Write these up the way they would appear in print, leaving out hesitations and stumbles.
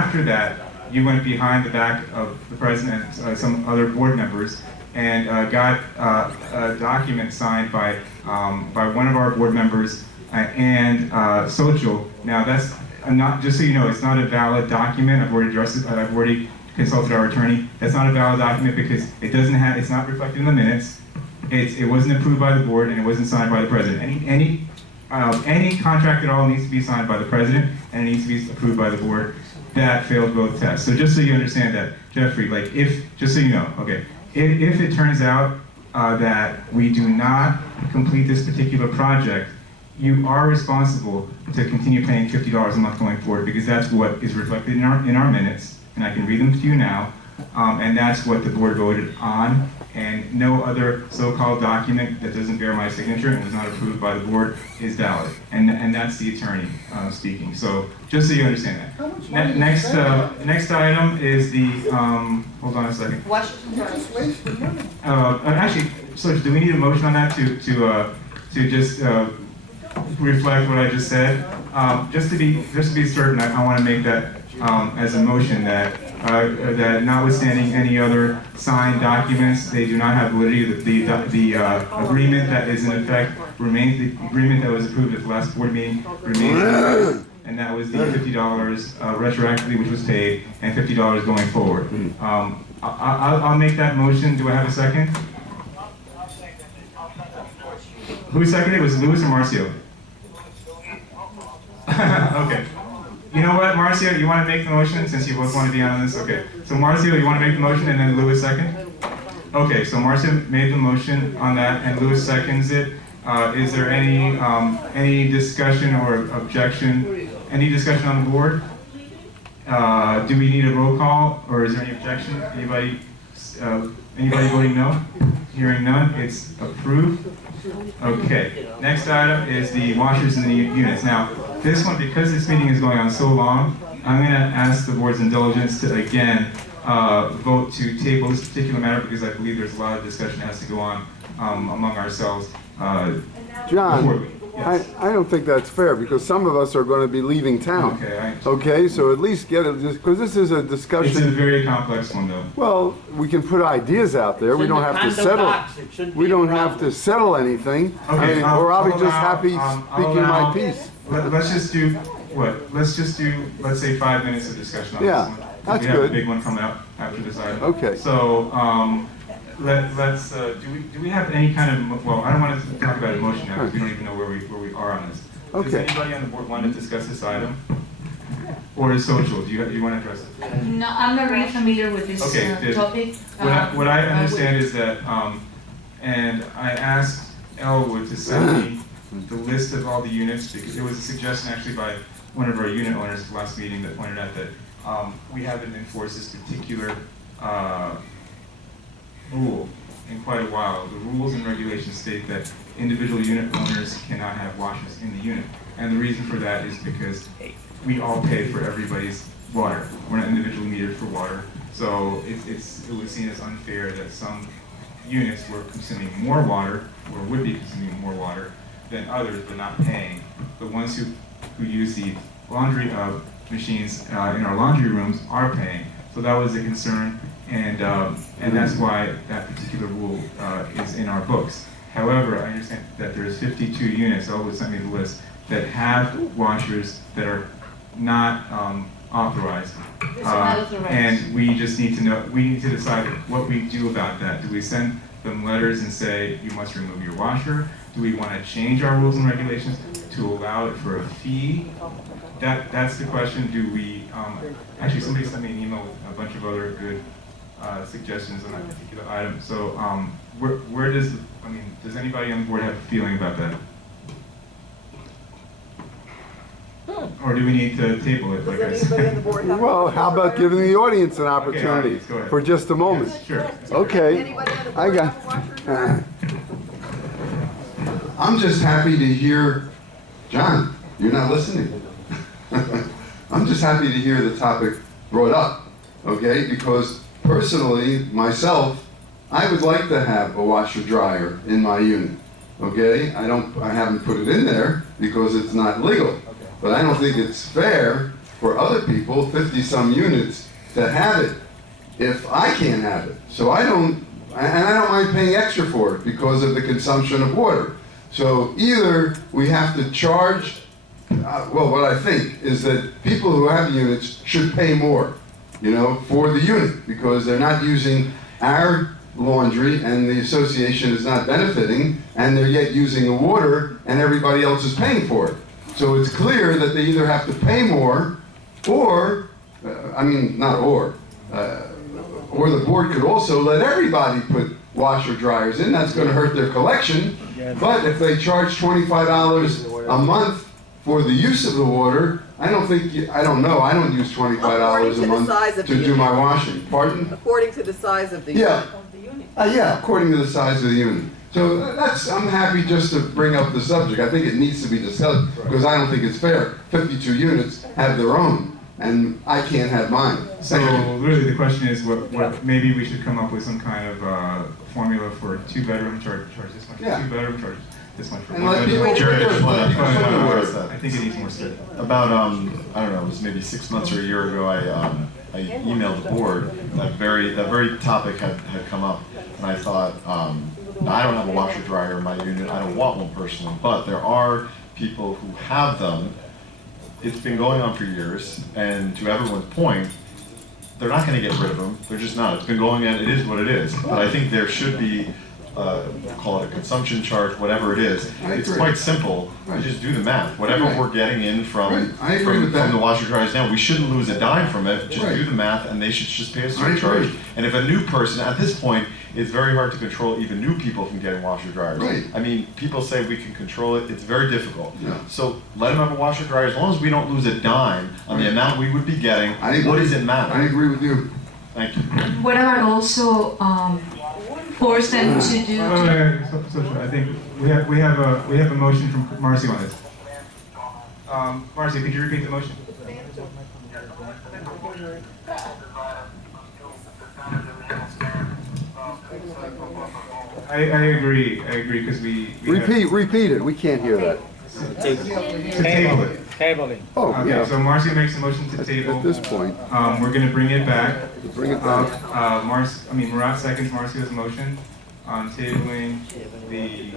after that, you went behind the back of the president and some other board members and got a document signed by one of our board members and Social. Now that's not, just so you know, it's not a valid document. I've already addressed it. I've already consulted our attorney. That's not a valid document because it doesn't have, it's not reflected in the minutes. It wasn't approved by the board and it wasn't signed by the president. Any contract at all needs to be signed by the president and it needs to be approved by the board. That failed both tests. So just so you understand that, Jeffrey, like just so you know, okay, if it turns out that we do not complete this particular project, you are responsible to continue paying $50 a month going forward because that's what is reflected in our minutes, and I can read them to you now, and that's what the board voted on, and no other so-called document that doesn't bear my signature and was not approved by the board is valid, and that's the attorney speaking. So just so you understand that. Next item is the hold on a second. Washington. Actually, so do we need a motion on that to just reflect what I just said? Just to be certain, I want to make that as a motion that notwithstanding any other signed documents, they do not have validity. The agreement that is in effect remains. The agreement that was approved at the last board meeting remains, and that was the $50 retroactively, which was paid, and $50 going forward. I'll make that motion. Do I have a second? Who seconded it? Was it Louis or Marcio? Okay. You know what, Marcio, you want to make the motion since you both want to be on this? Okay. So Marcio, you want to make the motion and then Louis second? Okay, so Marcio made the motion on that and Louis seconds it. Is there any discussion or objection? Any discussion on the board? Do we need a roll call or is there any objection? Anybody voting no? Hearing none, it's approved. Okay, next item is the washers in the units. Now, this one, because this meeting is going on so long, I'm going to ask the board's indulgence to again vote to table this particular matter because I believe there's a lot of discussion that has to go on among ourselves. John, yes. I don't think that's fair because some of us are going to be leaving town. Okay, Okay, so at least get it, because this is a discussion. it's a very complex one though. Well, we can put ideas out there. We don't have to settle. We don't have to settle anything. Okay, or I'll be I'll just allow- happy I'll speaking allow- my piece. Let's just do what? Let's say 5 minutes of discussion on Yeah, this one. that's We have good. a big one coming up after this item. Okay. So let's do we have any kind of, well, I don't want to talk about emotion now because we don't even know where we are on this. Does Okay. anybody on the board want to discuss this item? Or is social? Do you want to address it? No, I'm not really familiar with this Okay, good. topic. What I understand is that, and I asked Elwood to send me the list of all the units because it was a suggestion actually by one of our unit owners at the last meeting that pointed out that we haven't enforced this particular rule in quite a while. The rules and regulations state that individual unit owners cannot have washers in the unit. And the reason for that is because we all pay for everybody's water. We're not individually metered for water. So it was seen as unfair that some units were consuming more water or would be consuming more water than others but not paying. The ones who use the laundry machines in our laundry rooms are paying. So that was a concern, and that's why that particular rule is in our books. However, I understand that there's 52 units, Elwood sent me the list, that have washers that are not authorized. And we just need to know, we need to decide what we do about that. Do we send them letters and say, you must remove your washer? Do we want to change our rules and regulations to allow it for a fee? That's the question. Do we, actually somebody sent me an email with a bunch of other good suggestions on that particular item. So where does, does anybody on the board have a feeling about that? Or do we need to table it, like I said? Well, how about giving the audience an opportunity audience, go ahead. for just a moment? Yes, sure. Okay, I got. I'm just happy to hear, John, you're not listening. I'm just happy to hear the topic brought up, okay? Because personally, myself, I would like to have a washer dryer in my unit, okay? I haven't put it in there because it's not legal. But I don't think it's fair for other people, 50-some units, to have it if I can't have it. So I don't mind paying extra for it because of the consumption of water. So either we have to charge, well, what I think is that people who have units should pay more, for the unit, because they're not using our laundry and the association is not benefiting, and they're yet using the water and everybody else is paying for it. So it's clear that they either have to pay more or the board could also let everybody put washer dryers in. That's going to hurt their collection. But if they charge $25 a month for the use of the water, I don't use $25 a month to do my washing. Pardon? According to the size of the Yeah. unit. Yeah, according to the size of the unit. So I'm happy just to bring up the subject. I think it needs to be discussed because I don't think it's fair. 52 units have their own, and I can't have mine. So really the question is, what maybe we should come up with some kind of formula for 2-bedroom, charge this much for Yeah. 2-bedroom, charge this much for And let people 1-bedroom. Jared, let people I put the wanna- words. I think it needs more study. About, I don't know, it was maybe 6 months or a year ago, I emailed the board, that very topic had come up, and I thought, now, I don't have a washer dryer in my unit, I don't want one personally, but there are people who have them. It's been going on for years, and to everyone's point, they're not gonna get rid of them, they're just not. It's been going on, it is what it is. But I think there should be, call it a consumption charge, whatever it is. I It's agree. quite simple, you Right. just do the math. Whatever Right. we're getting in Right. from I agree with that. the washer dryers now, we shouldn't lose a dime from it, just Right. do the math, and they should just pay a I surcharge. agree. And if a new person, at this point, it's very hard to control even new people from getting washer dryers. Right. I mean, people say we can control it, it's very difficult. Yeah. So let them have a washer dryer, as long as we don't lose a dime on the Right. amount we would be getting, I agree. what does it I matter? agree with you. Thank you. What about also force them to do? So I think we have a motion from Marcy on this. Marcy, could you repeat the motion? I agree, because we have- Repeat it, we can't hear that. to table it. Tabling. Oh, Okay, yeah, so Marcy makes a motion to table. at this point, We're gonna bring it back. bring it back. Murat seconds Marcio's motion on tabling the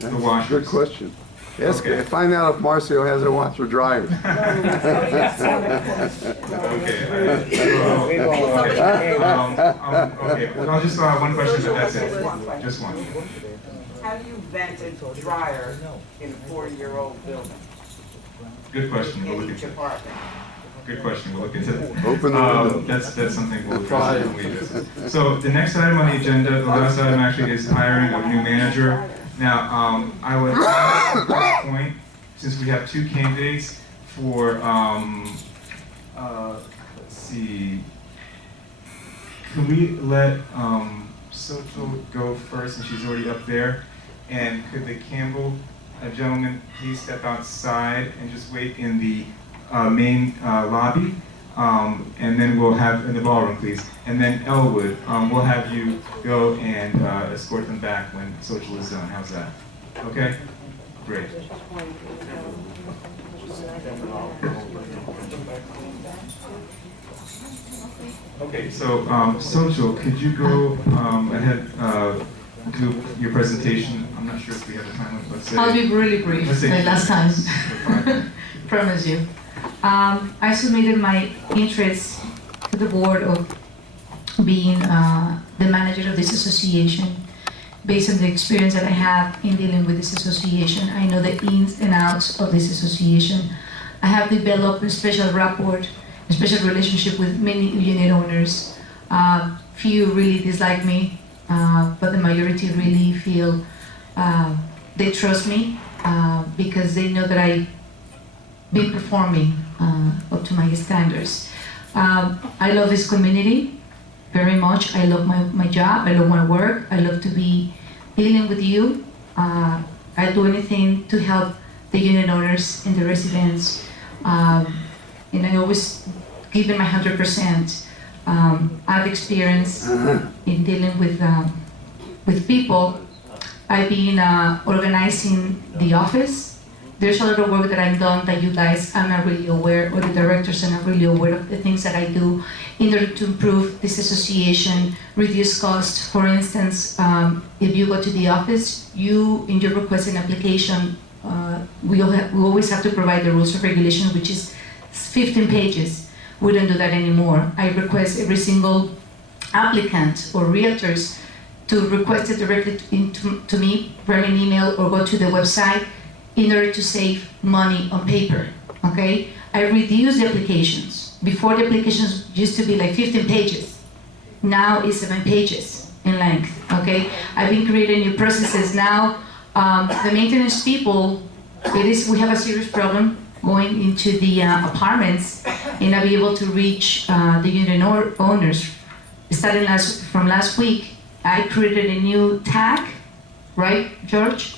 That's a washers. good question. Okay. Find out if Marcio has a washer dryer. Okay. Okay, I'll just one question, but that's it. Just one. How do you vent a dryer in a 40-year-old building? Good question. We'll look In each into it. apartment? Good question. We'll look into that. Open the window. That's something we'll address when we do. So the next item on the agenda, the last item actually is hiring a new manager. Now, I would ask at this point, since we have 2 candidates for, let's see, can we let Soto go first, and she's already up there? And could the Campbell gentleman please step outside and just wait in the main lobby? And then we'll have, in the ballroom please. And then Elwood, we'll have you go and escort them back when social is done. How's that? Okay? Great. Okay, so social, could you go ahead to your presentation? I'm not sure if we have a time limit, let's say. I'll be really brief, Let's say- like last time. 5 minutes. Promise you. I submitted my interest to the board of being the manager of this association. Based on the experience that I have in dealing with this association, I know the ins and outs of this association. I have developed a special rapport, a special relationship with many unit owners. Few really dislike me, but the majority really feel they trust me because they know that I be performing up to my standards. I love this community very much. I love my job. I love my work. I love to be dealing with you. I do anything to help the unit owners and the residents. And I always give them my 100%. I've experienced in dealing with people. I've been organizing the office there's a lot of work that I've done that you guys are not really aware, or the directors are not really aware of the things that I do in order to improve this association, reduce costs. For instance, if you go to the office, in your request and application, we always have to provide the rules of regulation, which is 15 pages. We don't do that anymore. I request every single applicant or realtors to request it directly to me, write an email or go to the website in order to save money on paper, okay? I reduce the applications. Before, the applications used to be like 15 pages. Now it's 7 pages in length, okay? I've been creating new processes now. The maintenance people, we have a serious problem going into the apartments and not be able to reach the unit owners. Starting from last week, I created a new tag, right, George?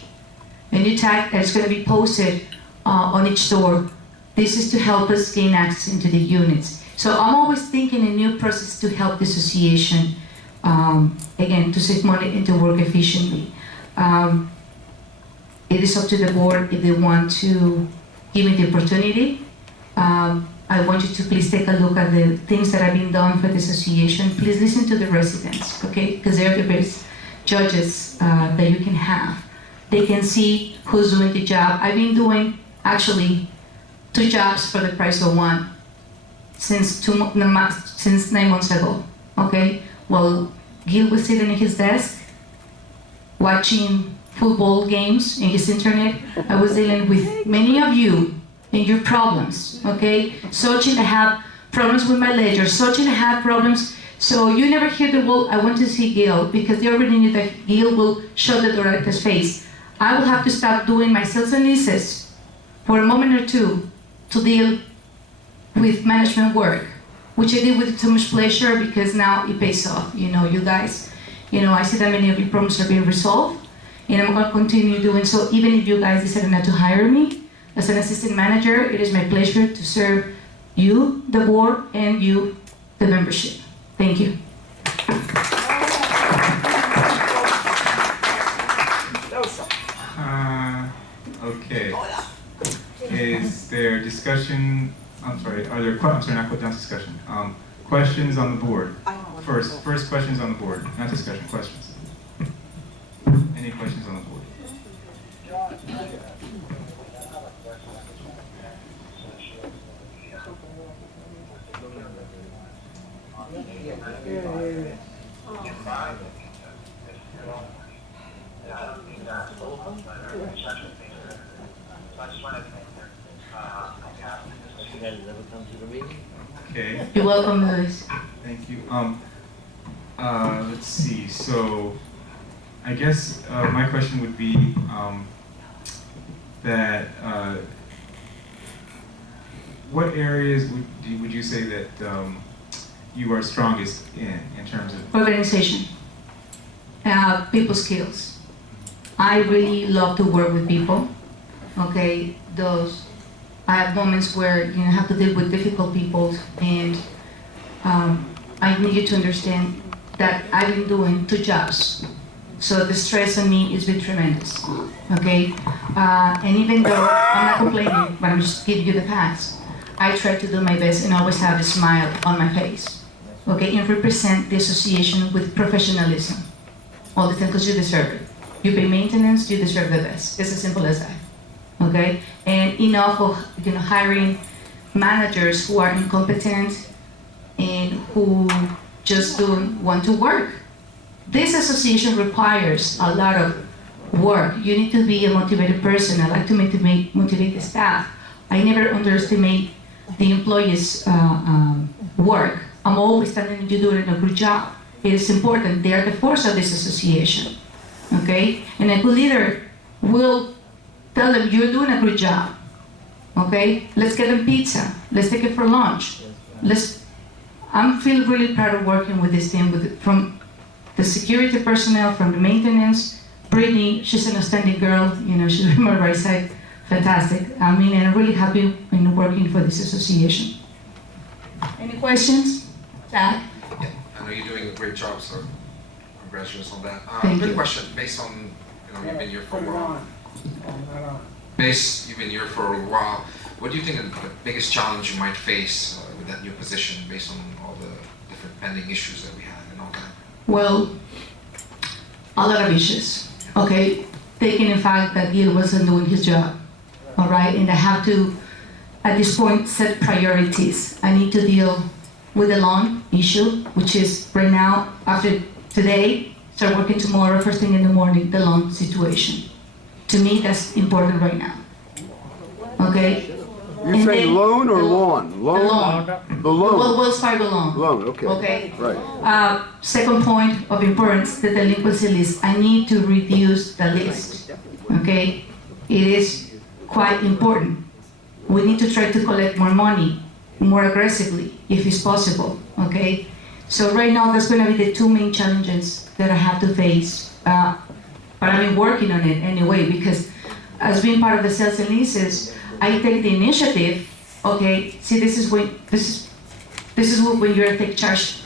A new tag that is going to be posted on each door. This is to help us gain access into the units. So I'm always thinking a new process to help the association, again, to save money and to work efficiently. It is up to the board if they want to give me the opportunity. I want you to please take a look at the things that have been done for the association. Please listen to the residents, okay? Because they're the best judges that you can have. They can see who's doing the job. I've been doing actually 2 jobs for the price of 1 since 9 months ago, okay? While Gil was sitting at his desk watching football games in his internet, I was dealing with many of you and your problems, okay? Sochin, I have problems with my ledger. Sochin, I have problems. So you never hear the word, I want to see Gil, because they already knew that Gil will shut the door at his face. I will have to stop doing my sales and leases for a moment or two to deal with management work, which I did with so much pleasure because now it pays off. You know, you guys, I see that many of your problems are being resolved, and I'm going to continue doing so. Even if you guys decided not to hire me as an assistant manager, it is my pleasure to serve you, the board, and you, the membership. Thank you. Okay. Is there discussion? I'm sorry. Are there? I'm sorry, not discussion. Questions on the board. First questions on the board, not discussion. Questions. Any questions on the board? Okay. You're welcome, Luis. Thank you. Let's see. So, I guess my question would be that what areas would you say that you are strongest in terms of Organization, people skills. I really love to work with people. Okay, I have moments where I have to deal with difficult people, and I need you to understand that I've been doing 2 jobs, so the stress on me has been tremendous. Okay, and even though I'm not complaining, but I'm just giving you the facts, I try to do my best and always have a smile on my face. Okay, and represent the association with professionalism all the time, because you deserve it. You pay maintenance, you deserve the best. It's as simple as that. Okay, and enough of hiring managers who are incompetent and who just don't want to work. This association requires a lot of work. You need to be a motivated person. I like to motivate the staff. I never underestimate the employees' work. I'm always telling you doing a good job. It is important. They are the force of this association. Okay? And a good leader will tell them, you're doing a good job. Okay? Let's get them pizza. Let's take it for lunch. I feel really proud of working with this team, from the security personnel, from the maintenance. Brittany, she's an outstanding girl. She's on my right side. Fantastic. And I'm really happy in working for this association. Any questions? Zach? Yeah, I know you're doing a great job, so congratulations on that. Thank Good you. question, based on, you've been here for a while. you've been here for a while, what do you think the biggest challenge you might face with that new position based on all the different pending issues that we have and all that? Well, a lot of issues, okay? Taking the fact that Gil wasn't doing his job, all right? And I have to, at this point, set priorities. I need to deal with the loan issue, which is right now, after today, start working tomorrow, first thing in the morning, the loan situation. To me, that's important right now, okay? You And say then loan or the- lawn? The Loan? loan, The loan. Wells Fargo loan. Loan, okay. Okay. Right. Second point of importance, the delinquency list. I need to reduce the list, okay? It is quite important. We need to try to collect more money, more aggressively, if it's possible, okay? So right now, that's gonna be the two main challenges that I have to face. But I've been working on it anyway, because as being part of the sales and leases, I take the initiative, okay? See, this is when you're a take charge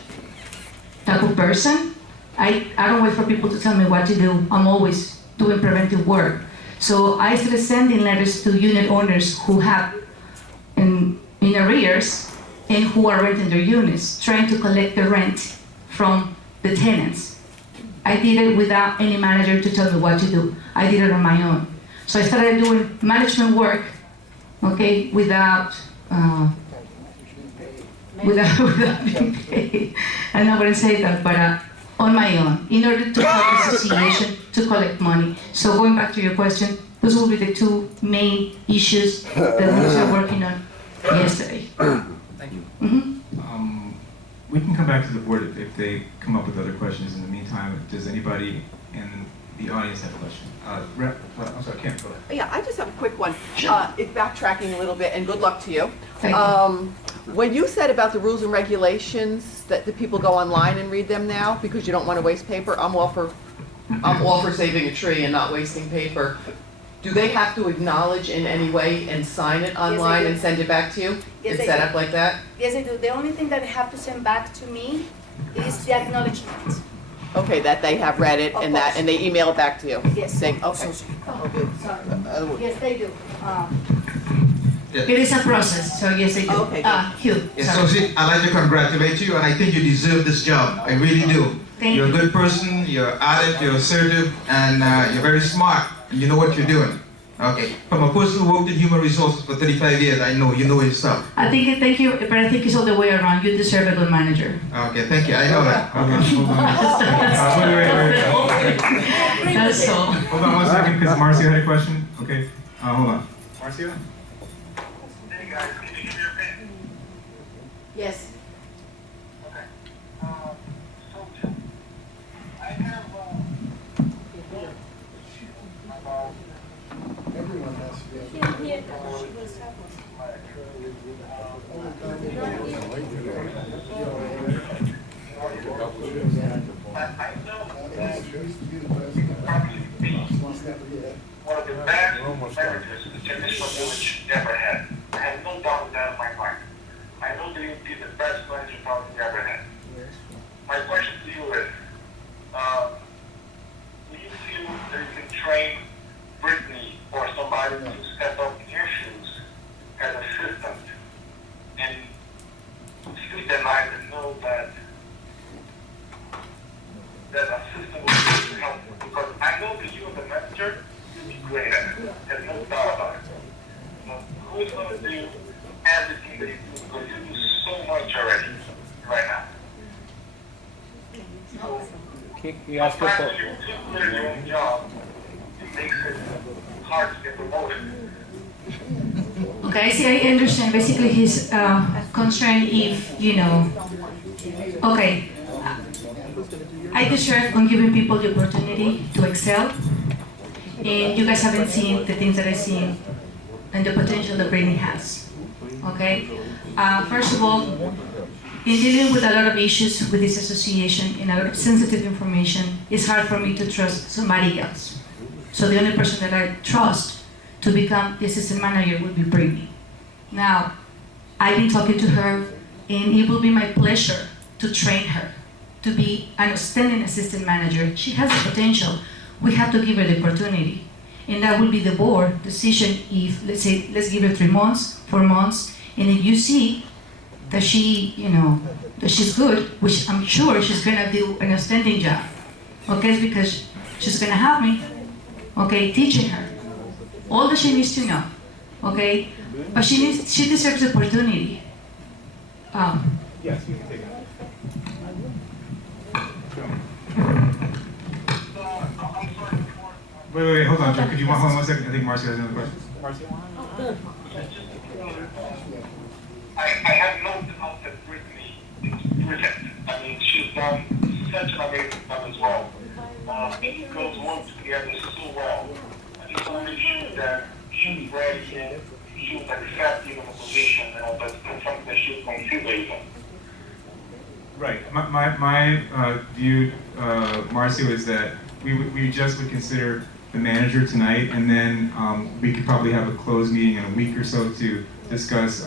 type of person. I don't wait for people to tell me what to do. I'm always doing preventive work. So I started sending letters to unit owners who have in arrears and who are renting their units, trying to collect the rent from the tenants. I did it without any manager to tell me what to do. I did it on my own. So I started doing management work, okay, without being paid. I'm not going to say that, but on my own, in order to help the association to collect money. So going back to your question, those will be the two main issues that we started working on yesterday. Thank you. We can come back to the board if they come up with other questions. In the meantime, does anybody in the audience have a question? I'm sorry, Kim, go ahead. Yeah, I just have a quick one. It's backtracking a little bit, and good luck to you. Thank you. When you said about the rules and regulations, that the people go online and read them now because you don't want to waste paper, I'm all for saving a tree and not wasting paper. Do they have to acknowledge in any way and sign it online do. and send it back to you? Yes, It's they set do. up like that? Yes, I do. The only thing that they have to send back to me is the acknowledgement. Okay, that they have read it Of and that, course. and they email it back to you? Yes. Okay. Oh, sorry. Yes, they do. It is a process, so yes, I do. Okay, good. Hugh, Yes, sorry. Sophie, I'd like to congratulate you, and I think you deserve this job. I really do. Thank You're a you. good person, you're at it, you're assertive, and you're very smart, and you know what you're doing. Okay. From a person who worked in human resources for 35 years, I know you know your stuff. Thank you, but I think it's all the way around. You deserve a good manager. Okay, thank you. I know that. Hold on. Wait. That's all. Hold on 1 second, because Marcia had a question. Okay, hold on. Marcia? Hey guys, can you give me your pen? Yes. Okay. So, I have, about everyone has to be. I know that you used to be the president. One of the best managers the Judicial Village ever had. I have no doubt in that in my mind. I know that you'd be the best manager probably ever had. My question to you is, do you feel that you can train Brittany or somebody to step up in your shoes as assistant and sleep at night and know that that assistant will be able to help you? Because I know that you as a manager, you'll be great at it. There's no doubt about it. You know, who's going to do everything that you do? Because you do so much already right now. So, You ask the fact that you're too good at your own job, it makes it hard to get promoted. Okay, see, I understand. Basically, his concern if, okay, I deserve on giving people the opportunity to excel, and you guys haven't seen the things that I've seen and the potential that Brittany has, okay? First of all, in dealing with a lot of issues with this association and a lot of sensitive information, it's hard for me to trust somebody else. So the only person that I trust to become the assistant manager would be Brittany. Now, I've been talking to her, and it will be my pleasure to train her to be an outstanding assistant manager. She has the potential. We have to give her the opportunity. And that will be the board decision if, let's say, let's give her 3 months, 4 months, and if you see that she, that she's good, which I'm sure she's gonna do an outstanding job, okay, because she's gonna help me, okay, teaching her all that she needs to know, okay, but she deserves the opportunity. Yes, you can take it. Wait, hold on, Joe. Could you hold on 1 second? I think Marcy has another question. Marcy? I have no doubt that Brittany is brilliant. I mean, she's done such an amazing job as well. It goes work together so well. I just want to make sure that she's ready and she'll accept even a position, but it's something that she'll consider even. Right. My view, Marcy, was that we just would consider the manager tonight, and then we could probably have a closed meeting in a week or so to discuss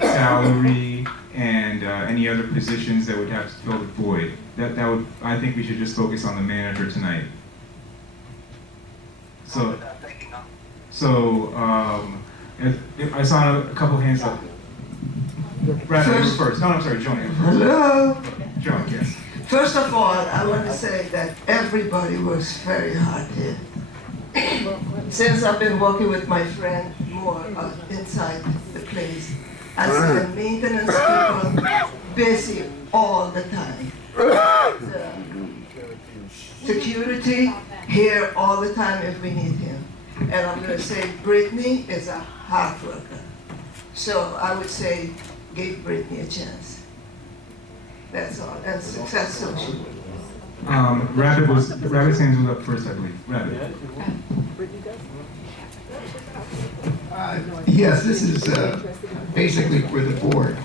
salary and any other positions that would have to fill the void. That would, I think we should just focus on the manager tonight. So I saw a couple hands up. Rather, you were first. No, I'm sorry, Joan. Hello. Joan, yes. First of all, I want to say that everybody works very hard here. Since I've been working with my friend more inside the place, I see the maintenance people busy all the time. The security here all the time if we need him. And I'm going to say Brittany is a hard worker. So I would say give Brittany a chance. That's all. And success social. Rabbit's hands was up first, I believe. Rabbit. Yes, this is basically for the board.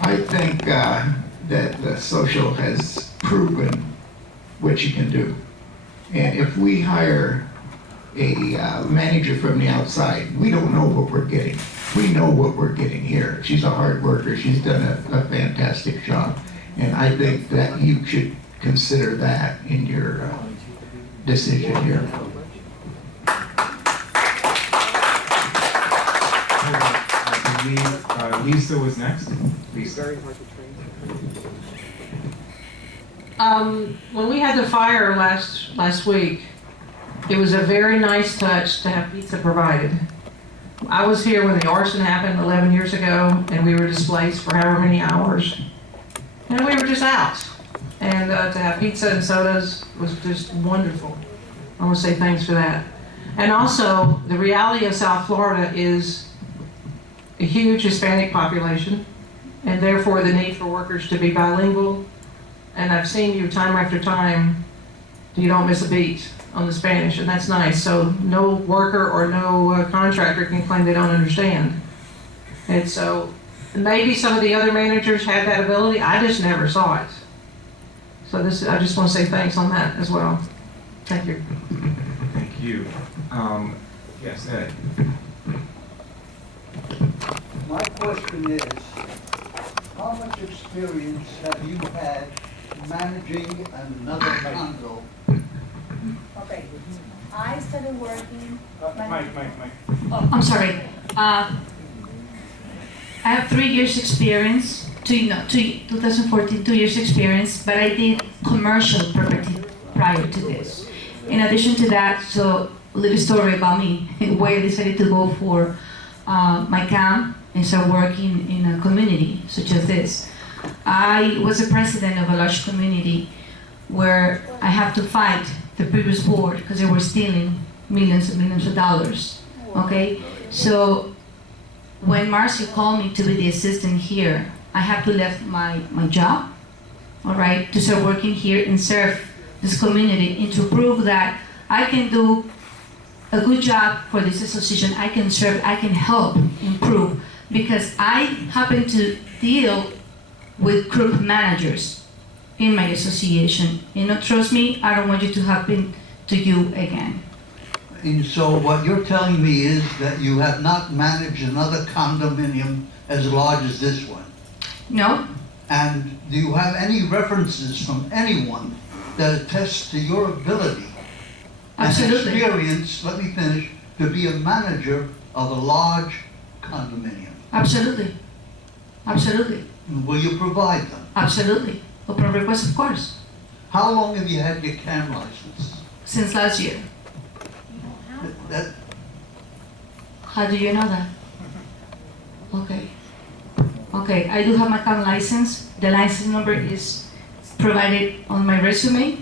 I think that the social has proven what you can do. And if we hire a manager from the outside, we don't know what we're getting. We know what we're getting here. She's a hard worker. She's done a fantastic job. And I think that you should consider that in your decision here. I believe Lisa was next. Lisa. When we had the fire last week, it was a very nice touch to have pizza provided. I was here when the arson happened 11 years ago, and we were displaced for however many hours. And we were just out. And to have pizza and sodas was just wonderful. I want to say thanks for that. And also, the reality of South Florida is a huge Hispanic population, and therefore the need for workers to be bilingual. And I've seen you time after time, you don't miss a beat on the Spanish, and that's nice. So no worker or no contractor can claim they don't understand. And so maybe some of the other managers had that ability. I just never saw it. So I just want to say thanks on that as well. Thank you. Thank you. Yes, Ed. My question is, how much experience have you had managing another condo? Okay. I started working. Mike. Oh, I'm sorry. I have 3 years experience, 2014, 2 years experience, but I did commercial property prior to this. In addition to that, so a little story about me, why I decided to go for my camp and start working in a community such as this. I was the president of a large community where I had to fight the previous board because they were stealing millions and millions of dollars. Okay, so when Marcy called me to be the assistant here, I had to leave my job, all right, to start working here and serve this community and to prove that I can do a good job for this association. I can serve, I can help improve, because I happen to deal with group managers in my association. You know, trust me, I don't want it to happen to you again. And so what you're telling me is that you have not managed another condominium as large as this one? No. And do you have any references from anyone that attests to your ability Absolutely. and experience, let me finish, to be a manager of a large condominium? Absolutely. Absolutely. Will you provide them? Absolutely. Upon request, of course. How long have you had your CAM license? Since last year. That, How do you know that? Okay. Okay, I do have my CAM license. The license number is provided on my resume.